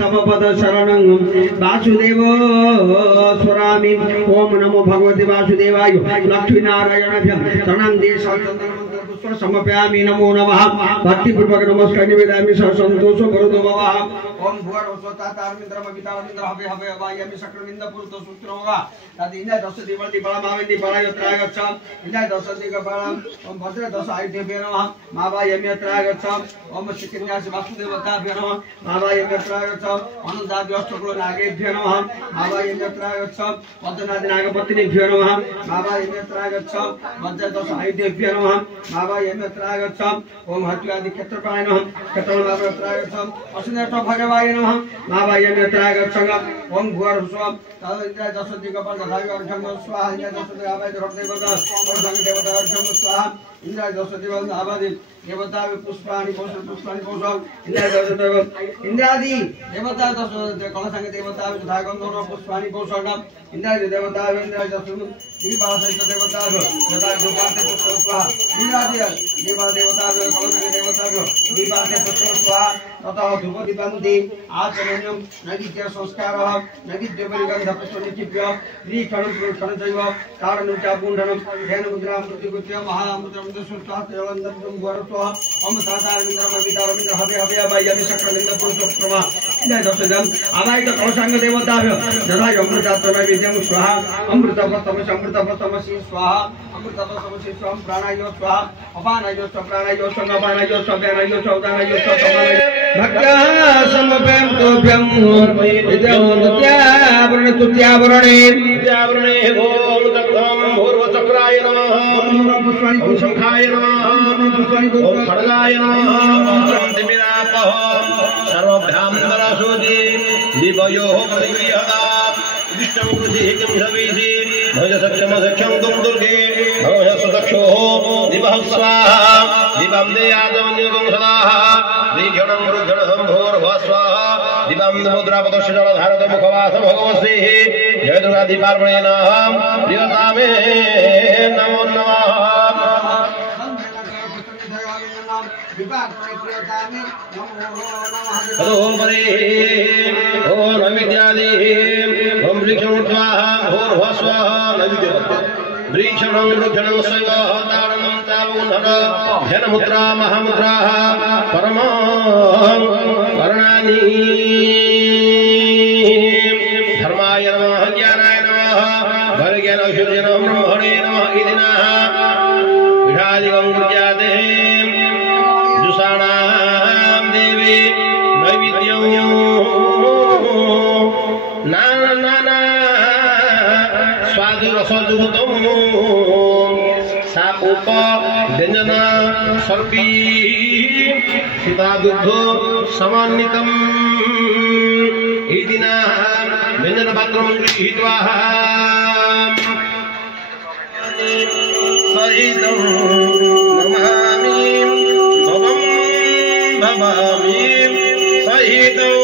तमपद शरणं वासुदेव स्वरामि ओम नमो भगवते वासुदेवाय लक्ष्मी नारायणाभ्यां शरणं देशं समर्पयामि नमो नमः भक्ति पूर्वक नमस्कार निवेदयामि संतोष वरदो भवः ओम भुवरवस्वतातारमिन्द्रमवितारमिन्द्र हवे हवे अवायामि सकलविंद पुरुष सूत्रोगा तद इंद्र दश दिवल दिबलमावेन्दि बलायत्राय गच्छाम इंद्र दश दिगबलम ओम भद्र दश आयुधेभ्यो नमः मावायमि यत्राय गच्छाम ओम श्रीकन्यास वासुदेवताभ्यो नमः मावायमि यत्राय गच्छाम अनुदाद्यष्टकुल नागेभ्यो नमः मावायमि यत्राय गच्छाम पद्मनाद नागपत्नीभ्यो नमः मावायमि यत्राय गच्छाम वज्र दश आयुधेभ्यो नमः मावायमि यत्राय गच्छाम ओम हत्यादि क्षेत्रपाय नमः क्षेत्रमाव यत्राय गच्छाम असिनेश भगवाय नमः मावायमि यत्राय गच्छाम ओम भुवरवस्व तद इंद्र दश दिगबल दधायर्घं स्वाहा इंद्र दश दिगबल देवता और देवता अर्घं स्वाहा इंद्र दश दिगबल आवादि देवता पुष्पाणि कौशल इंद्र दश दिगबल इंद्रादि देवता दश कलसंग देवता दधागंधर पुष्पाणि कौशल इंद्र देवता इंद्र दश दीपासहित देवता यथा गोपाते पुष्प स्वाहा इंद्रादि देवता कलसंग देवता दीपाते पुष्प स्वाहा ततः धूप दीपन्ति आचरणीयं नैवेद्य संस्कारः नैवेद्य परिगन्ध पुष्पनिक्षिप्य श्रीक्षणं चैव तारणुचापुण्डनं ध्यानमुद्रां प्रतिकृत्य महामुद्रां दशस्वास्थ्यवन्दनं वरस्वः ओम तातारमिन्द्रमवितारमिन्द्र हवे हवे अवायामि सकलविंद पुरुषोत्तमा इंद्र दशजं अवायित कलशांग देवताभ्यो दधाय अमृतात्मनैवेद्यं स्वाहा अमृतपतमसि स्वाहा अमृतपतमसि स्वाहा प्राणाय स्वाहा अपानाय स्वाहा प्राणाय स्वाहा अपानाय स्वाहा व्यानाय स्वाहा उदानाय स्वाहा भक्त्या समपयं तोभ्यं इदं तुत्यावरणे ओम तत्त्वं भूर्वचक्राय नमः ओम शंखाय नमः ओम खड्गाय नमः दिविरापः सर्वभ्रामरसूति दिवयोः प्रतिगृह्यता विष्णु कृतिहितं शवीति भज सक्षम तुम दुर्गे भवस सक्षोः दिवः स्वाहा दिवं देयादवन्यगं सदाः दीक्षणं रुद्धणं भूर्भुवः स्वाहा दिवं मुद्रापतस्य जलधारत मुखवास भगवश्रीः जय दुर्गा दीपार्पणे नमः देवता मे नमो नमः ओम हरे ओम नैवेद्यादि ओम वृक्षं स्वाहा भूर्भुवः स्वाहा नैवेद्य वृक्षणं वृक्षणं स्वयं तारणं तावुन्नर ध्यानमुद्रा महामुद्राः परमं वर्णानि धर्माय नमः ज्ञानाय नमः भरज्ञान ऐश्वर्य नमः ब्रह्मणे नमः इति नमः विषादिकं कुर्याते जुषाणां देवी नैवेद्यं नाना स्वादुरसदुतं सापूप व्यंजन सर्पी सीतादुग्धो समान्वितम् इति व्यंजनपात्रं गृहीत्वा सहितं नमामि भवं भवामि सहितं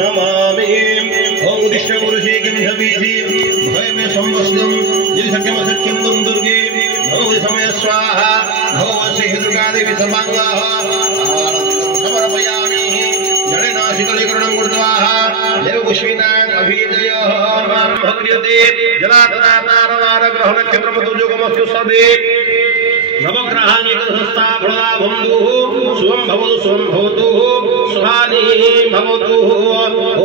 नमामि ओम दिष्टं गुरुषे किं भवीति भय में संवस्यं यदि सत्यम कुशीनां अभिजयः भक्रियते जलातनातारवारग्रह नक्षत्रमतुजोगमस्तु सर्वे नवग्रहाणि एकहस्ता फला बन्धुः शुभं भवतु शुभं भवतु शुभानि भवतु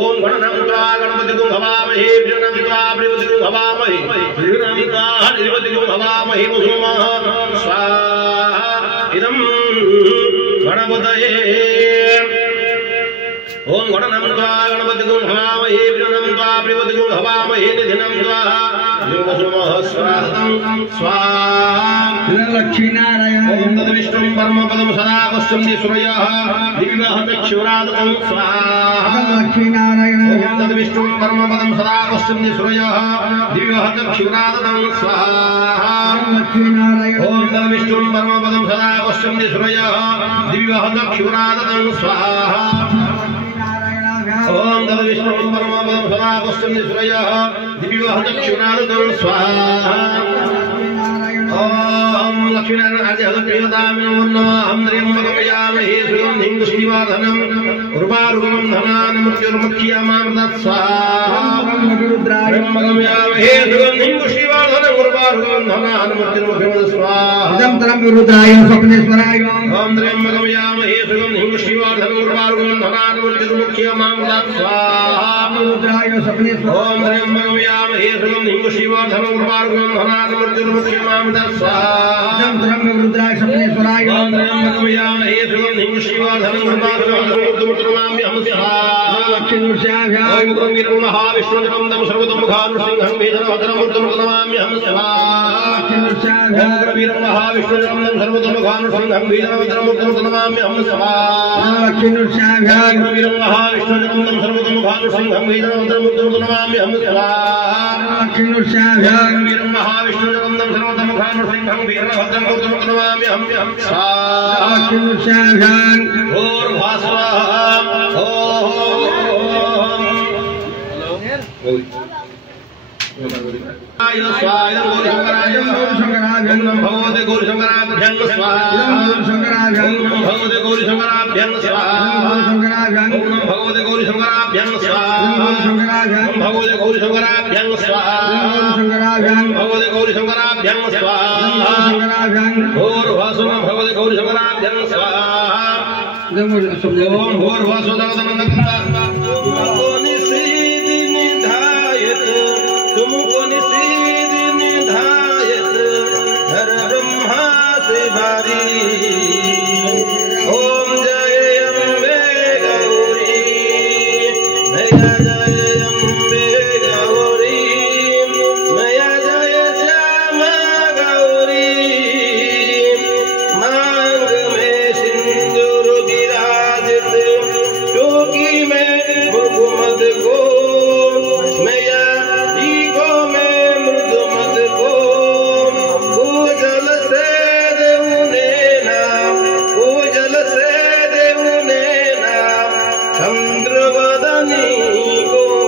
ओम गणनात्वा गणपतिगुं भवामहे प्रियनात्वा प्रियवतिगुं भवामहे प्रियनात्वा निर्वतिगुं भवामहे मुसुमः स्वाहा इदं गणपतये ओम गणनात्वा गणपतिगुं भवामहे प्रियनात्वा प्रियवतिगुं भवामहे निधिनात्वा मुसुमः स्वाहा लक्ष्मीनारायण ओम तद्विष्णुं परमपदं सदा पश्यन्ति सूरयः दिव्यहतक्षुरादतं स्वाहा लक्ष्मीनारायण ओम तद्विष्णुं परमपदं सदा पश्यन्ति सूरयः दिव्यहतक्षुरादतं स्वाहा लक्ष्मीनारायण ओम तद्विष्णुं परमपदं सदा पश्यन्ति सूरयः दिव्यहतक्षुरादतं स्वाहा ओम तद्विष्णुं परमपदं सदा पश्यन्ति सूरयः दिव्यहतक्षुरादतं स्वाहा ओम लक्ष्मीनारायण आदि हलप्रियदामिन वन्नमहं त्र्यम्बकमयामहे सुगन्धिं पुष्टिवर्धनम् उर्वारुकं धनानमृत्युर्मुख्यमामृतत् स्वाहा त्र्यम्बकमयामहे सुगन्धिं पुष्टिवर्धनम् उर्वारुकं धनानमृत्युर्मुख्यमामृतत् स्वाहा इदं त्रयं रुद्राय स्वप्नेश्वराय ओम त्र्यम्बकमयामहे सुगन्धिं पुष्टिवर्धनम् उर्वारुकं धनानमृत्युर्मुख्यमामृतत् स्वाहा रुद्राय स्वप्नेश्वराय ओम त्र्यम्बकमयामहे सुगन्धिं पुष्टिवर्धनम् उर्वारुकं धनानमृत्युर्मुख्यमामृतत् स्वाहा इदं त्रयं रुद्राय स्वप्नेश्वराय ओम त्र्यम्बकमयामहे सुगन्धिं पुष्टिवर्धनम् उर्वारुकं धनानमृत्युर्मुख्यमामृतत् स्वाहा लक्ष्मीनृसिंहाभ्यां ओम वीरं महाविष्णुं सर्वतोमुखानुसिंहं वेदनवदनमूर्तं नमाम्यहं स्वाहा लक्ष्मीनृसिंहाभ्यां ओम वीरं महाविष्णुं सर्वतोमुखानुसिंहं वेदनवदनमूर्तं नमाम्यहं स्वाहा लक्ष्मीनृसिंहाभ्यां ओम वीरं महाविष्णुं सर्वतोमुखानुसिंहं वेदनवदनमूर्तं नमाम्यहं स्वाहा लक्ष्मीनृसिंहाभ्यां ओम वीरं महाविष्णुं सर्वतोमुखानुसिंहं वेदनवदनमूर्तं नमाम्यहं स्वाहा लक्ष्मीनृसिंहाभ्यां भूर्भुवस्वः भगवते गौरीशंकराभ्यं स्वाहा भगवते गौरीशंकराभ्यं स्वाहा भगवते गौरीशंकराभ्यं स्वाहा भगवते गौरीशंकराभ्यं स्वाहा भगवते गौरीशंकराभ्यं स्वाहा भूर्भुवस्वः भगवते गौरीशंकराभ्यं स्वाहा ओम भूर्भुवस्वः तुमको निषेध निधायत हर ब्रह्मा से भारी ओम जय अम्बे गौरी मैया जय अम्बे गौरी मैया जय श्यामा गौरी मांग में सिंदूर विराजित चौकी में मुगमद को मैया चंद्रवदनी को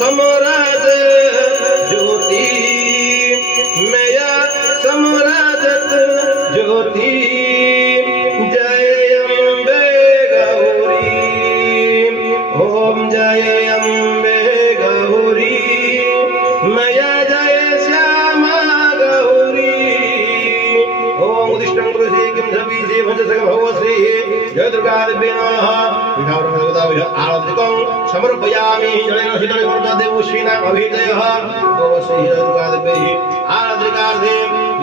समराज ज्योति मैया समराजत ज्योति जय अम्बे गौरी ओम जय अम्बे गौरी मैया जय श्यामा गौरी ओम उदिष्टं कृषि किं सभी से भजसक भवश्री जय दुर्गा देवी नमः आरतिकं समर्पयामि जलेन शीतल देवश्रीना अभिजयः गोवश्री दुर्गा देवी आरतिकार्थे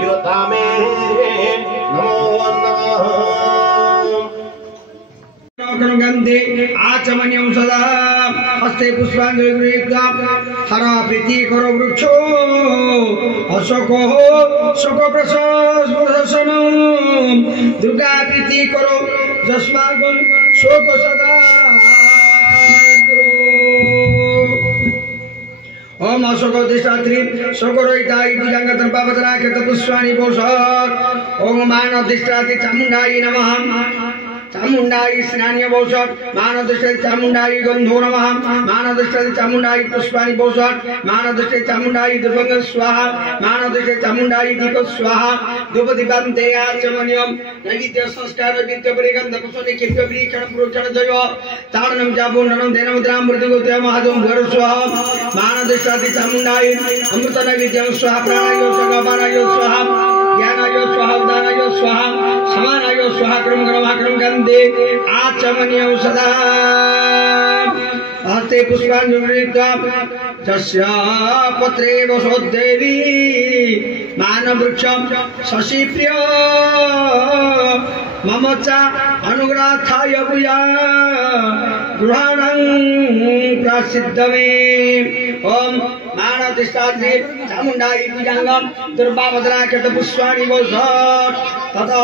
योतामे नमो नमः गंधे आचमन्यं सदा हस्ते पुष्पांजलि हरा प्रीति करो वृक्षो अशोको शोक प्रशसन दुर्गा प्रीति करो जस्मागुण शोक सदा ओम अशोक अधिष्ठात्री शोक रहिताय भुजंग पावतना कृत पुष्पाणि पोषक ओम मान अधिष्ठात्री चामुंडाई नमः चामुंडाई स्नान्य पोषक मान अधिष्ठात्री चामुंडाई गंधो नमः मान अधिष्ठात्री चामुंडाई पुष्पाणि पोषक मान अधिष्ठात्री चामुंडाई दुर्गंध स्वाहा मान अधिष्ठात्री चामुंडाई दीप स्वाहा धूप दीपांते आचमन्यम नैवेद्य संस्कार विद्य परिगंध पुष्पनि किप्य प्रीक्षण पुरुषण जय तारणं जाबुंडनं देनमुद्रां मृदुगोत्य महाजं भर स्वाहा मान अधिष्ठात्री चामुंडाई अमृत नैवेद्यं स्वाहा प्राणायो सगपानायो स्वाहा ज्ञानायो स्वाहा उदानायो स्वाहा समानायो स्वाहा क्रम क्रमाक्रम गंधे आचमन्यं सदा हस्ते पुष्पांजलि तस्या पत्रे वसोदेवी मानवृक्षं शशिप्रिय मम च अनुग्रहाय भूया गृहाणं प्रसिद्धमे ओम मानवधिष्ठात्री चामुंडाई पूजांगम दुर्बाभद्रा कृत पुष्पाणि वोषट तथा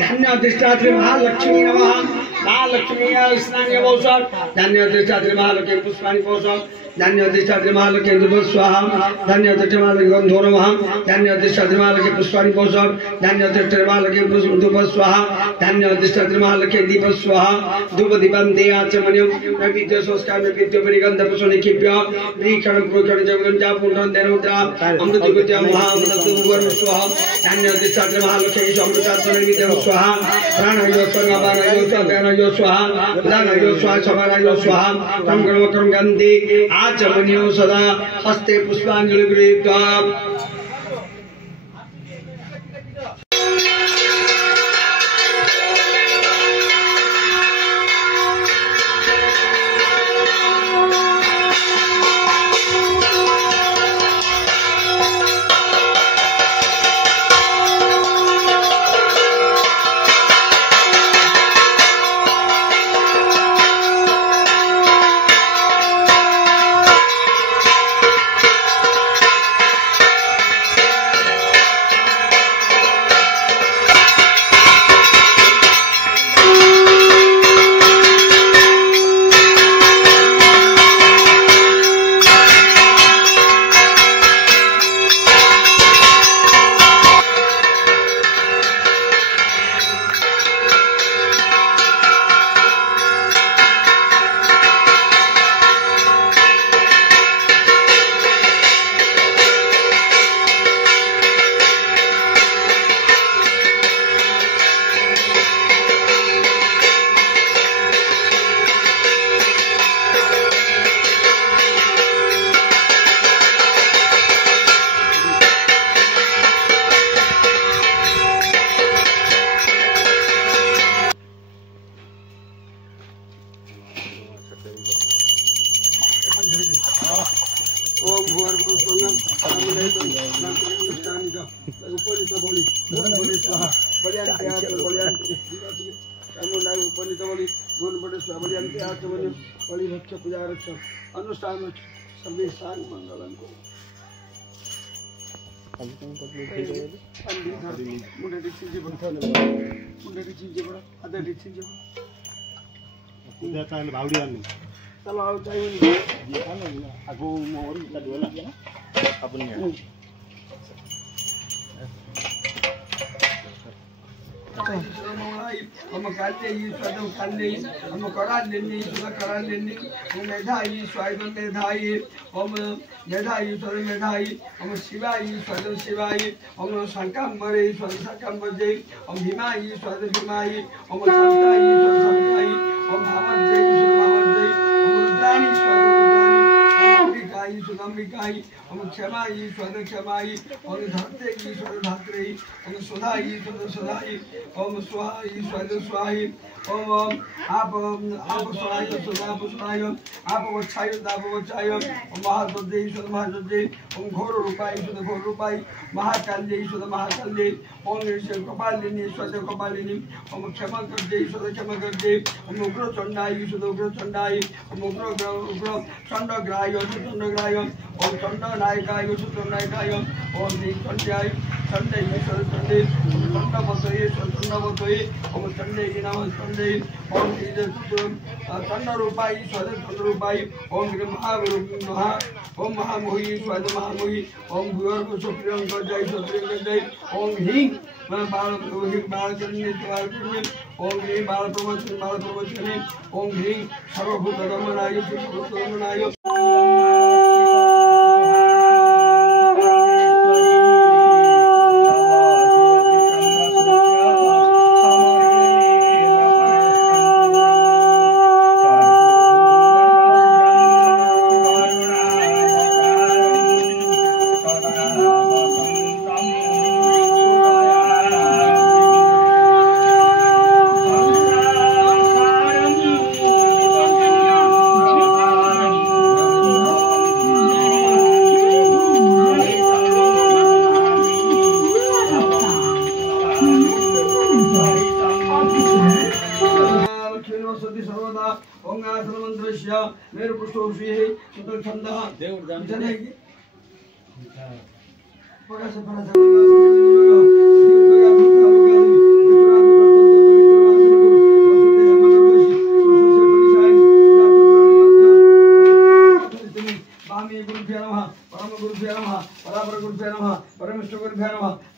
धन्य अधिष्ठात्री महालक्ष्मी नमः महालक्ष्मी स्नान्य वोषट धन्य अधिष्ठात्री महालक्ष्मी पुष्पाणि वोषट धन्य अधिष्ठात्री महालक्ष्मी धूप स्वाहा धन्य अधिष्ठात्री महालक्ष्मी गंधो नमः धन्य अधिष्ठात्री महालक्ष्मी पुष्पाणि वोषट धन्य अधिष्ठात्री महालक्ष्मी धूप स्वाहा धन्य अधिष्ठात्री महालक्ष्मी दीप स्वाहा धूप दीपंते आचमन्यम नैवेद्य संस्कार नैवेद्य परिगंध पुष्पनि किप्य प्रीक्षण पुरुषण जगन जापुंडन देनमुद्रा अमृत गुज्य महामृत स्वाहा धन्य अधिष्ठात्री महालक्ष्मी अमृतात्म नैवेद्य स्वाहा प्राणयो संगपानयो चंदनयो स्वाहा उदानयो स्वाहा समानयो स्वाहा क्रम क्रम क्रम गंधे आचमन्यो सदा हस्ते पुष्पांजलि गृहीत्वा अनुष्ठान सभी सारी मंगलन को मुंडे चीजें बनता मुंडे चीजें बड़ा अदर चीजें बड़ा भावड़ी आनी चलो आओ चाहिए ये खाना आगो मोर का डोला ना अपन Om Kalye Swada Kalye, Om Karalini, Suda Karalini, Om Medhai, Swada Medhai, Om Medhai, Swada Medhai, Om Shivai, Swada Shivai, Om Sankambare, Swada Sankambare, Om Himai, Swada Himai, Om Santai, Swada Santai, Om Hamadjai, Swada Hamadjai, Om Rudani, Swada Rudani, Om Ambikai, Swada Ambikai, Om Khamai, Swada Khamai, Om Dhatre, Swada Dhatre, Om Sudhai, Swada Sudhai, Om Swahai, Swada Swahai, Om Apa Swahai, Swada Swahai, Apa Vachai, Dava Vachai, Om Mahadvajai, Swada Mahadvajai, Om Ghoro Rupai, Swada Ghoro Rupai, Mahakalye, Swada Mahakalye, Om Kapalini, Swada Kapalini, Om Khamakajai, Swada Khamakajai, Om Ugro Chandai, Swada Ugro Chandai, Om Ugro Chanda Grayo, Chanda Grayo, Om Chanda Naikayo, Swada Naikayo, Om Chandai, Sunday, Swada Sunday, Om Chanda Vasai, Swada Chanda Vasai, Om Sunday, Nama Sunday, Om Chanda Rupai, Swada Chanda Rupai, Om Maha, Om Mahamohi, Swada Mahamohi, Om Gurva Supriyam Gajai, Supriyam Gajai, Om Hing, Balakirni, Om Hing, Balapramachani, Om Hing, Sarvabhutamanayo, Sarvabhutamanayo.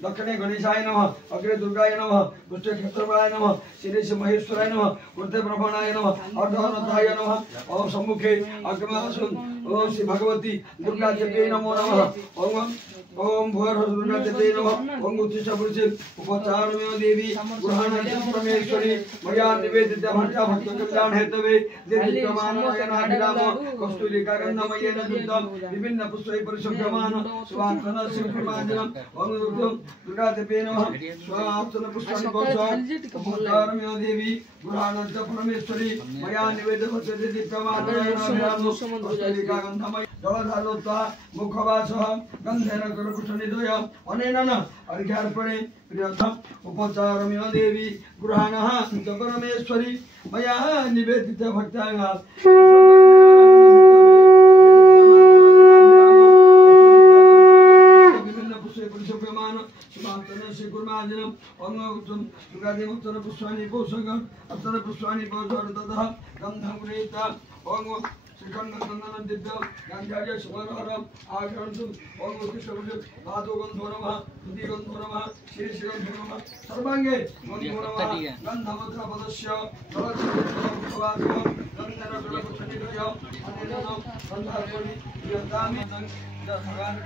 दक्षिणे गणेशाय नमः अग्रे दुर्गाय नमः गुष्टे क्षेत्रपाय नमः शिरेश महेश्वराय नमः ऊर्ध्वे ब्रह्मणाय नमः अर्धनताय नमः ओम सम्मुखे अग्रमासुन ओम श्री भगवती दुर्गा देवी नमो नमः ओम भूर दुर्गा देवी नमः ओम उत्तिष्ठ पुरुषे उपचारमेव देवी गृहाणां परमेश्वरी मया निवेदित भक्ता भक्त कल्याण हेतवे देवी प्रमाणयनाभिराम कस्तूरिका गन्धमयेन दुग्धं विभिन्न पुष्पै परिशुभ्रमान स्वार्थन शिवप्रमाजनम् ओम दुर्गा देवी नमः स्वार्थन पुष्पाणि उपचारमेव देवी गृहाणां परमेश्वरी मया निवेदित देवी प्रमाणयनाभिराम कस्तूरिका गन्धमय जलधारोत्ता मुखवासः गन्धेन करकुशनिधय अनेन अर्घ्यार्पणे प्रियतम उपचारमेव देवी गृहाणः परमेश्वरी मया निवेदित भक्ताः विभिन्न पुष्पे परिशुभ्यमान सुमान्तन श्रीकुर्माजनम् ओम दुर्गादेवोत्तर पुष्पाणि पोषक अत्तर पुष्पाणि पोषक ततः गन्धं गृहीता ओम श्रीखण्डनन्दनं दिव्य गान्धार्य सुमनोहरम् आगन्तुम् ओम कृष्णभुज पादोगन्धो नमः तुदिगन्धो नमः शीर्षगन्धो नमः सर्वाङ्गे गन्धो नमः गन्धमत्रपदस्य जलचित्रमुखवासः गन्धनगुणकुशनिधय अनेन गन्धार्पणि प्रियतामि भगवान्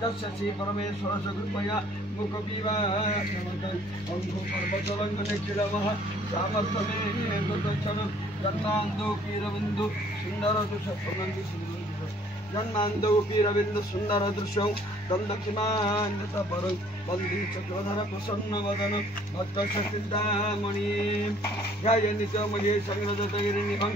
तस्य श्री परमेश्वरस्य कृपया मुखपीवासमतं पर्वतलङ्घनक्षिरमः सामर्थमे दक्षिणं जन्मान्दो पीरबिन्दु जन्मान्दो पीरबिन्दु सुन्दरदृश्यं तं दक्षिणान्यतपरं वन्दे चक्रधर प्रसन्नवदनं भक्तशक्तिदामणि ध्याय नित्यमये संरजतगिरिनिभं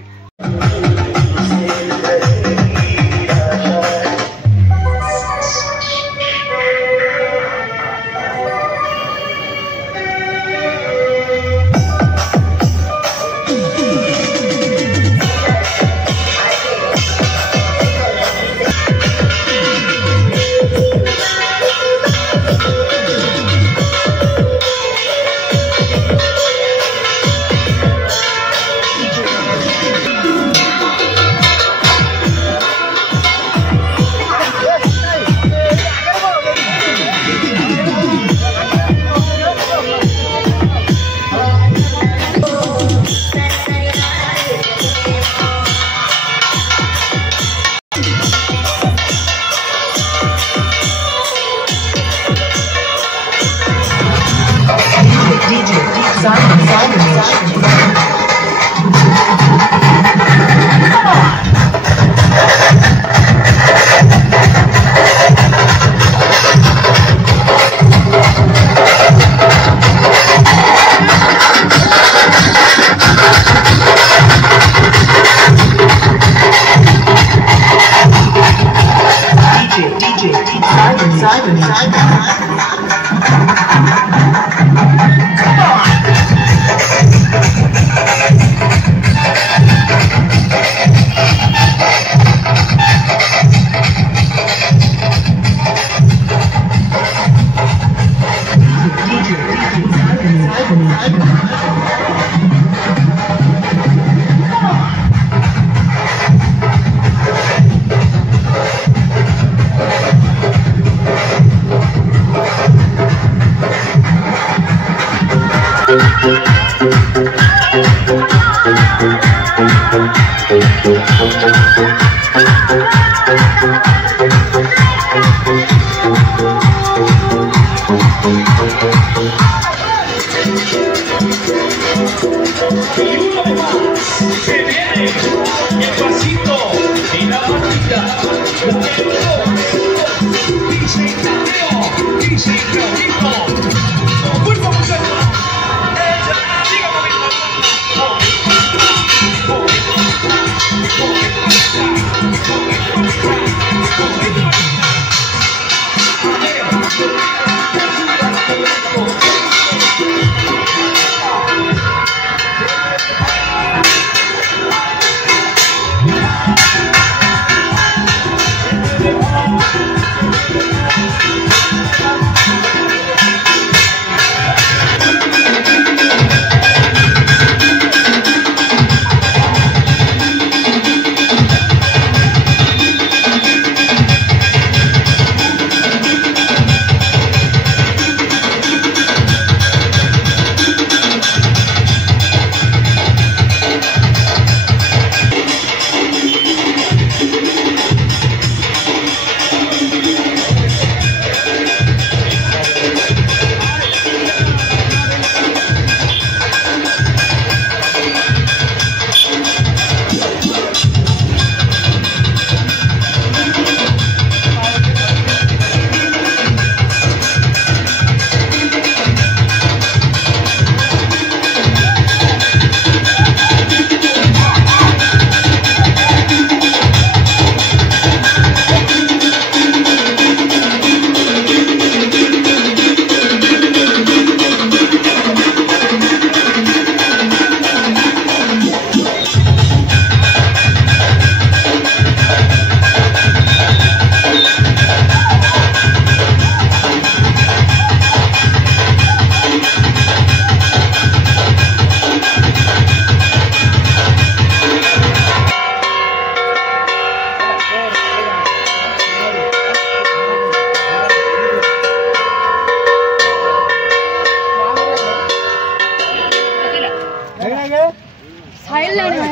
साइड लाइन है